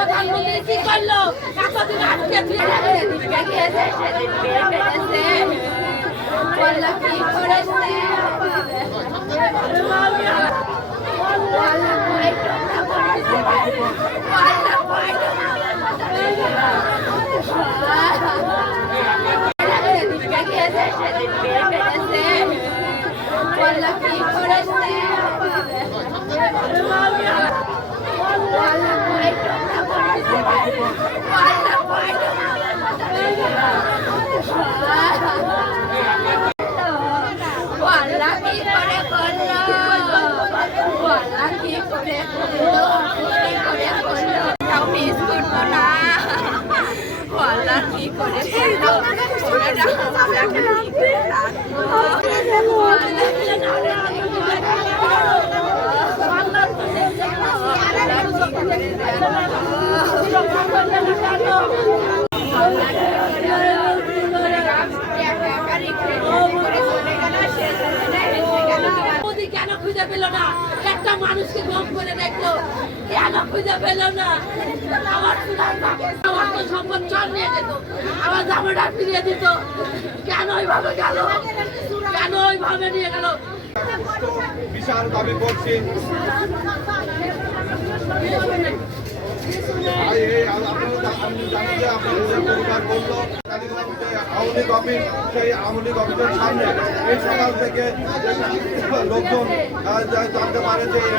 প্রধানমন্ত্রী কি করলো? এতদিন আটকে দিয়ে গিয়েছে, সেদিন বিয়ে করেছে, বললো কি করেছে? সেদিন বিয়ে করেছে, বললো কি করেছে? বললা কি করে করলো? বললা কি করে করলো? কি করে করলো? তাও মিস করবো না। বললা কি করে করলো? ওরা রাখো বাবাকে কি করে রাখবো? কেন খুঁজে পেল না? একটা মানুষকে গম করে দেখলো, কেন খুঁজে পেল না? আমার তো সম্পদ চল নিয়ে যেত, আমার জামাটা ফিরিয়ে দিত, কেন ওইভাবে গেল? কেন ওইভাবে নিয়ে গেল? বিশাল দাবি করছি আওয়ামী অফিস, সেই আওয়ামী অফিসের সামনে এই সকাল থেকে লোকজন জানতে পারে যে গেলেন